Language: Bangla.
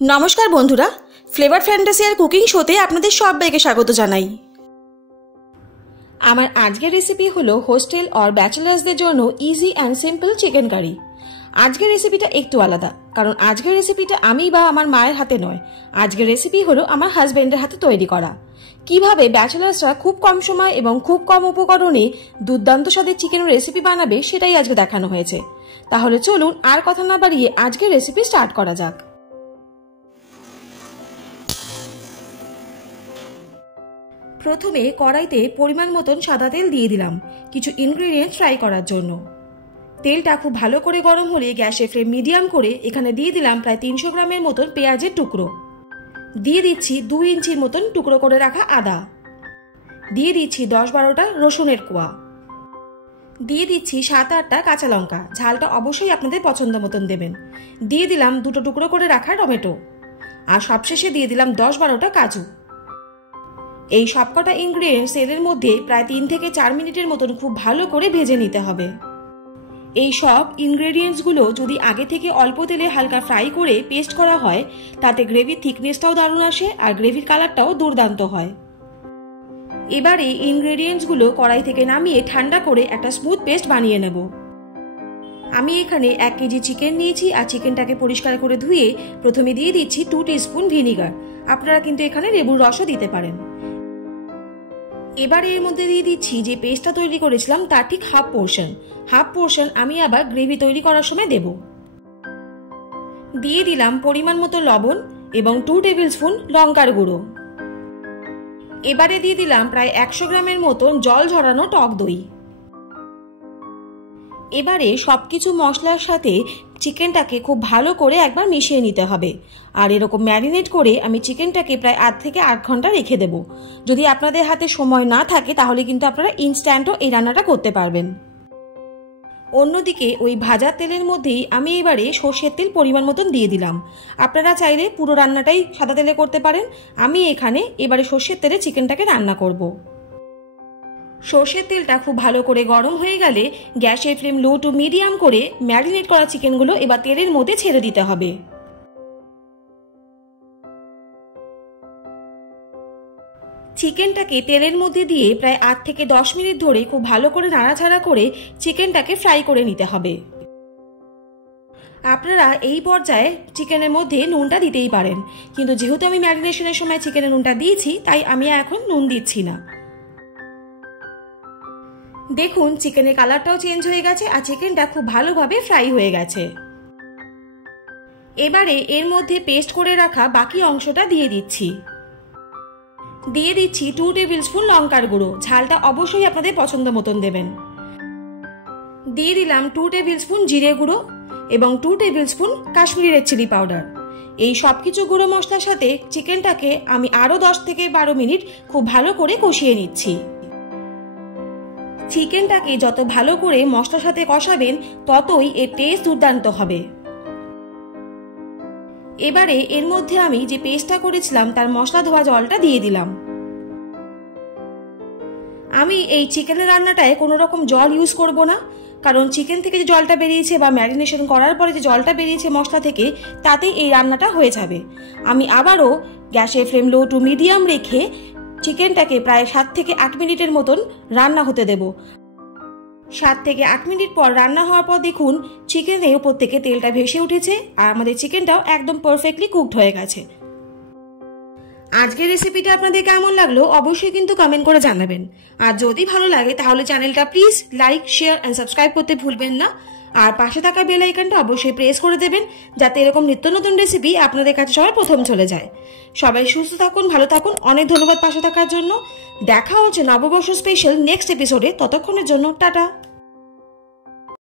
नमस्कार बंधुरा फ्लेवर फैंटासी और कुकिंग शोते आपनादेर सबाइके स्वागत जानाई। आमार आजकेर रेसिपि हलो होस्टेल और बैचेलार्सदेर जोन्नो इजी एंड सिम्पल चिकेन कारि। आजकेर रेसिपिटा एकटु आलादा कारण आजकेर रेसिपिटा आमी बा आमार मायेर हाते नय, आजकेर रेसिपि हलो आमार हाजबैंडेर हाते तैरि करा। किभाबे बैचेलार्सरा खूब कम समय एबं खूब कम उपकरणे दुर्दान्त स्वादेर चिकेन रेसिपि बानाबे सेटाई आजके देखानो हयेछे। ताहले चलुन आर कथा ना बाड़िये आजकेर रेसिपि स्टार्ट करा जाक। प्रथमे कड़ाईते परिमाण मतन सादा तेल दिए दिलाम किछु इनग्रेडिएंट्स फ्राई करार जोन्नो। तेलटा खूब भालो करे गरम होले गैसेर फ्लेम मिडियाम करे एखाने दिए दिलाम प्राय 300 ग्रामेर मतन पेंयाजेर टुकरो, दिए दिচ্ছি 2 इंचिर मतन टुकरो करे राखा आदा, दिए दिচ্ছি 10-12टा रसुनेर कोया, दिए दिচ্ছি 7-8टा काঁচা लंका, झालटा अवश्यई आपनादेर पछंद मतन देবেন, दिए दिलाम 2টো टुकरो करे राखा टमेটো और सबशेषे दिए दिलाम 10-12टा काजू। এই সবকটা ইনগ্রেডিয়েন্টস তেলের মধ্যে প্রায় 3 থেকে 4 মিনিটের মতন খুব ভালো করে ভেজে নিতে হবে। এই সব ইনগ্রেডিয়েন্টস গুলো যদি আগে থেকে অল্প তেলে হালকা ফ্রাই করে পেস্ট করা হয় তাতে গ্রেভির থিকনেসটাও দারুণ আসে আর গ্রেভির কালারটাও দুর্দান্ত হয়। এবারে ইনগ্রেডিয়েন্টস গুলো কড়াই থেকে নামিয়ে ঠান্ডা করে একটা স্মুথ পেস্ট বানিয়ে নেব। আমি এখানে 1 কেজি চিকেন নিয়েছি আর চিকেনটাকে পরিষ্কার করে ধুয়ে প্রথমে দিয়ে দিচ্ছি 2 টিস্পুন ভিনিগার, আপনারা কিন্তু এখানে লেবুর রসও দিতে পারেন। এবারে এর মধ্যে দিয়ে দিচ্ছি যে পেস্টটা তৈরি করেছিলাম তার ঠিক হাফ পোর্শন আমি আবার গ্রেভি তৈরি করার সময় দেব। দিয়ে দিলাম পরিমাণ মতো লবণ এবং 2 টেবিল স্পুন লঙ্কার গুঁড়ো। এবারে দিয়ে দিলাম প্রায় 100 গ্রামের মতন জল ঝরানো টক দই। এবারে সবকিছু মশলার সাথে চিকেনটাকে খুব ভালো করে একবার মিশিয়ে নিতে হবে আর এরকম ম্যারিনেট করে আমি চিকেনটাকে প্রায় 8 থেকে 8 ঘন্টা রেখে দেব। যদি আপনাদের হাতে সময় না থাকে তাহলে কিন্তু আপনারা ইনস্ট্যান্টও এই রান্নাটা করতে পারবেন। অন্যদিকে ওই ভাজা তেলের মধ্যেই আমি এবারে সরষের তেল পরিমাণ মতন দিয়ে দিলাম। আপনারা চাইলে পুরো রান্নাটাই সাদা তেলে করতে পারেন, আমি এখানে এবারে সরষের তেলে চিকেনটাকে রান্না করব। সরষের তেলটা খুব ভালো করে গরম হয়ে গেলে গ্যাসের ফ্লেম লো টু মিডিয়াম করে ম্যারিনেট করা চিকেনগুলো এবার তেলের মধ্যে ছেড়ে দিতে হবে। চিকেনটাকে তেলের মধ্যে দিয়ে প্রায় 8 থেকে 10 মিনিট ধরে খুব ভালো করে নাড়াচাড়া করে চিকেনটাকে ফ্রাই করে নিতে হবে। আপনারা এই পর্যায়ে চিকেনের মধ্যে নুনটা দিতেই পারেন, কিন্তু যেহেতু আমি ম্যারিনেশনের সময় চিকেনে নুনটা দিয়েছি তাই আমি এখন নুন দিচ্ছি না। দেখুন চিকেনের কালারটাও চেঞ্জ হয়ে গেছে আর চিকেনটা খুব ভালোভাবে ফ্রাই হয়ে গেছে। এবারে এর মধ্যে পেস্ট করে রাখা বাকি অংশটা দিয়ে দিচ্ছি। দিয়ে দিচ্ছি 2 টেবিল স্পুন লঙ্কার গুঁড়ো, ঝালটা অবশ্যই আপনাদের পছন্দ মতন দেবেন। দিয়ে দিলাম 2 টেবিল স্পুন জিরে গুঁড়ো এবং 2 tablespoon Kashmiri red chilli powder. এই সবকিছু গুঁড়ো মশলার সাথে চিকেনটাকে আমি আরো 10 থেকে 12 মিনিট খুব ভালো করে কষিয়ে নিচ্ছি। চিকেনটাকে যত ভালো করে মশলার সাথে কষাবেন ততই এর টেস্ট দুর্দান্ত হবে। এবারে এর মধ্যে আমি যে পেস্টটা করেছিলাম তার মশলা ধোয়া জলটা দিয়ে দিলাম। আমি এই চিকেনের রান্নাটায় কোনো রকম জল ইউজ করব না, কারণ চিকেন থেকে যে জলটা বেরিয়েছে বা ম্যারিনেশন করার পরে যে জলটা বেরিয়েছে মশলা থেকে তাতে এই রান্নাটা হয়ে যাবে। আমি আবারও গ্যাসের ফ্লেম লো টু মিডিয়াম রেখে চিকেনটাকে প্রায় 7 থেকে 8 মিনিটের মতন রান্না হতে দেব। 7 থেকে 8 মিনিট পর রান্না হওয়ার পর দেখুন চিকেনের উপর থেকে তেলটা ভেসে উঠেছে আর আমাদের চিকেনটাও একদম পারফেক্টলি কুকড হয়ে গেছে। আজকের রেসিপিটা আপনাদের কেমন লাগলো অবশ্যই কিন্তু কমেন্ট করে জানাবেন, আর যদি ভালো লাগে তাহলে চ্যানেলটা please like, share and subscribe করতে ভুলবেন না, আর পাশে থাকা বেল আইকনটা অবশ্যই প্রেস করে দেবেন যাতে এরকম নিত্য নতুন রেসিপি আপনাদের কাছে সবার প্রথম চলে যায়। সবাই সুস্থ থাকুন, ভালো থাকুন, অনেক ধন্যবাদ পাশে থাকার জন্য। দেখা হচ্ছে নববর্ষ স্পেশাল নেক্সট এপিসোডে, ততক্ষণের জন্য টাটা।